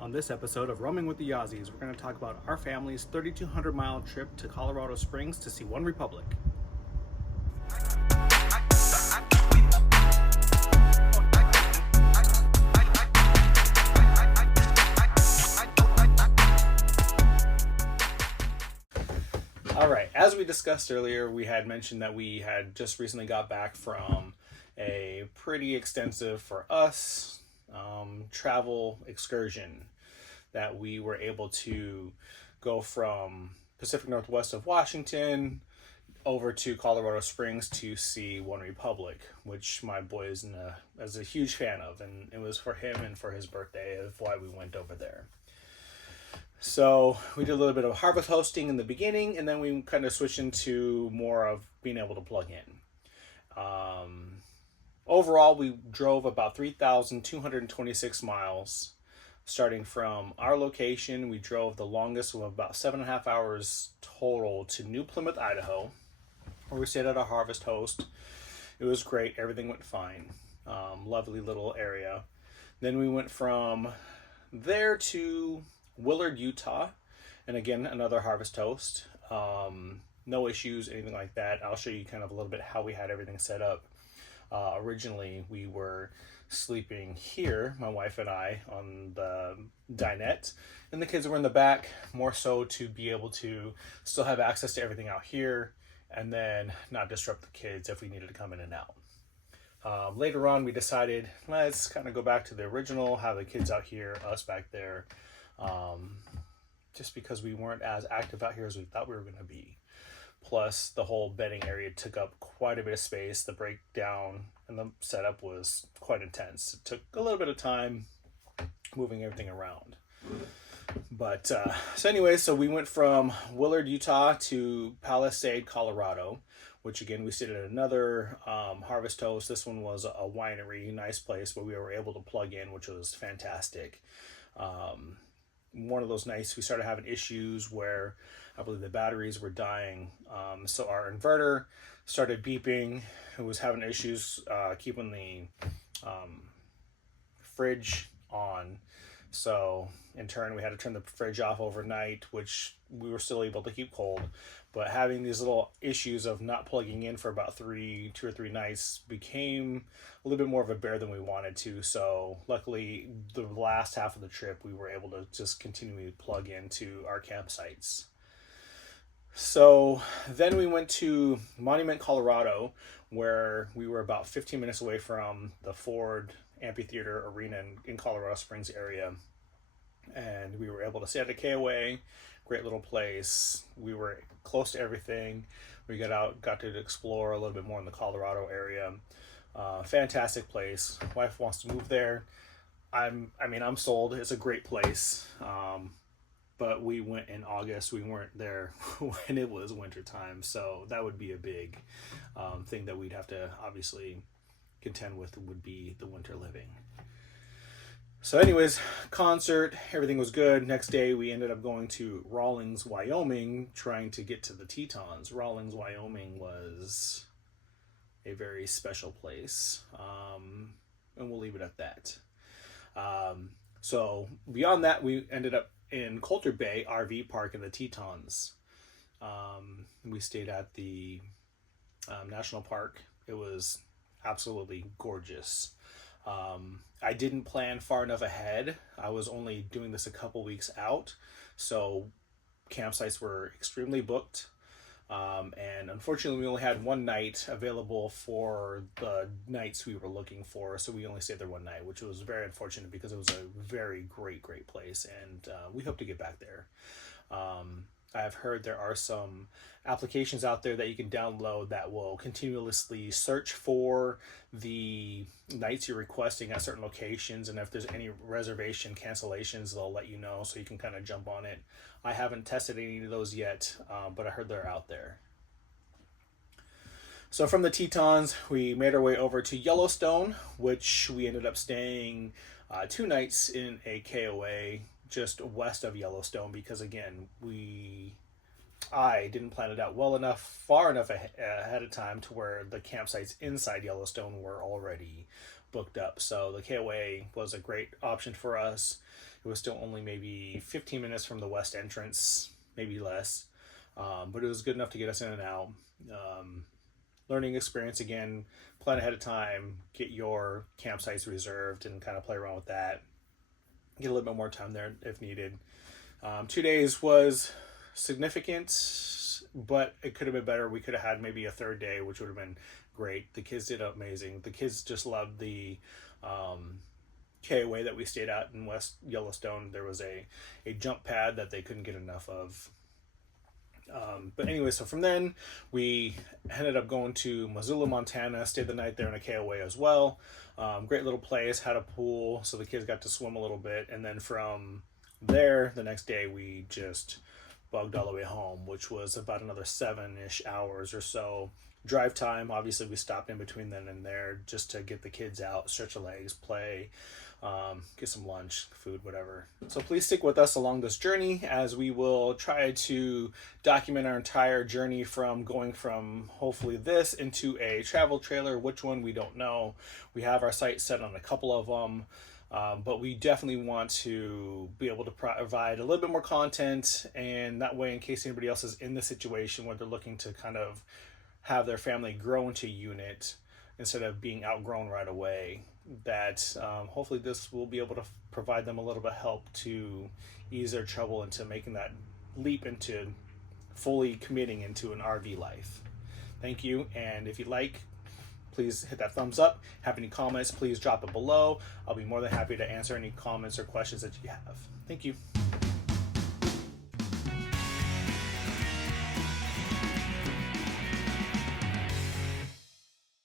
On this episode of Roaming with the Yazzies, we're going to talk about our family's 3,200-mile trip to Colorado Springs to see One Republic. All right, as we discussed earlier, we had mentioned that we had just recently got back from a pretty extensive, for us, travel excursion that we were able to go from Pacific Northwest of Washington over to Colorado Springs to see One Republic, which my boy is a huge fan of, and it was for him and for his birthday of why we went over there. So we did a little bit of harvest hosting in the beginning, and then we kind of switched into more of being able to plug in. Overall, we drove about 3,226 miles. Starting from our location, we drove the longest of about 7.5 hours total to New Plymouth, Idaho, where we stayed at a harvest host. It was great. Everything went fine. Lovely little area. Then we went from there to Willard, Utah, and again, another harvest host. No issues, anything like that. I'll show you kind of a little bit how we had everything set up. Originally, we were sleeping here, my wife and I, on the dinette, and the kids were in the back, more so to be able to still have access to everything out here and then not disrupt the kids if we needed to come in and out. Later on, we decided, let's kind of go back to the original, have the kids out here, us back there, just because we weren't as active out here as we thought we were going to be. Plus, the whole bedding area took up quite a bit of space. The breakdown and the setup was quite intense. It took a little bit of time moving everything around. But, so we went from Willard, Utah to Palisade, Colorado, which again, we stayed at another harvest host. This one was a winery, nice place where we were able to plug in, which was fantastic. One of those nights we started having issues where I believe the batteries were dying. So our inverter started beeping. It was having issues keeping the fridge on. So in turn, we had to turn the fridge off overnight, which we were still able to keep cold. But having these little issues of not plugging in for about 2 or 3 nights became a little bit more of a bear than we wanted to. So luckily, the last half of the trip, we were able to just continually plug into our campsites. So then we went to Monument, Colorado, where we were about 15 minutes away from the Ford Amphitheater Arena in Colorado Springs area. And we were able to stay at a KOA, great little place. We were close to everything. We got to explore a little bit more in the Colorado area. Fantastic place. Wife wants to move there. I'm sold. It's a great place. But we went in August. We weren't there when it was wintertime. So that would be a big thing that we'd have to obviously contend with, would be the winter living. So anyways, concert, everything was good. Next day, we ended up going to Rawlins, Wyoming, trying to get to the Tetons. Rawlins, Wyoming was a very special place, and we'll leave it at that. So beyond that, we ended up in Coulter Bay RV Park in the Tetons. We stayed at the national park. It was absolutely gorgeous. I didn't plan far enough ahead. I was only doing this a couple weeks out, so campsites were extremely booked. And unfortunately, we only had one night available for the nights we were looking for, so we only stayed there one night, which was very unfortunate because it was a very great place, and we hope to get back there. I've heard there are some applications out there that you can download that will continuously search for the nights you're requesting at certain locations, and if there's any reservation cancellations, they'll let you know, so you can kind of jump on it. I haven't tested any of those yet, but I heard they're out there. So from the Tetons, we made our way over to Yellowstone, which we ended up staying 2 nights in a KOA just west of Yellowstone, because again, I didn't plan it out far enough ahead of time to where the campsites inside Yellowstone were already booked up. So the KOA was a great option for us. It was still only maybe 15 minutes from the west entrance, maybe less, but it was good enough to get us in and out. Learning experience again, plan ahead of time, get your campsites reserved and kind of play around with that. Get a little bit more time there if needed. 2 days was significant, but it could have been better. We could have had maybe a third day, which would have been great. The kids did amazing. The kids just loved the KOA that we stayed at in West Yellowstone. There was a jump pad that they couldn't get enough of. But anyway, so from then we ended up going to Missoula, Montana, stayed the night there in a KOA as well. Great little place, had a pool, so the kids got to swim a little bit. And then from there, the next day, we just bugged all the way home, which was about another 7-ish hours or so. Drive time, obviously we stopped in between then and there just to get the kids out, stretch their legs, play, get some lunch, food, whatever. So please stick with us along this journey as we will try to document our entire journey from going from hopefully this into a travel trailer. Which one, we don't know. We have our sights set on a couple of them. But we definitely want to be able to provide a little bit more content, and that way, in case anybody else is in the situation where they're looking to kind of have their family grow into a unit instead of being outgrown right away, that hopefully this will be able to provide them a little bit of help to ease their trouble into making that leap into fully committing into an RV life. Thank you, and if you like, please hit that thumbs up. Have any comments, please drop it below. I'll be more than happy to answer any comments or questions that you have. Thank you.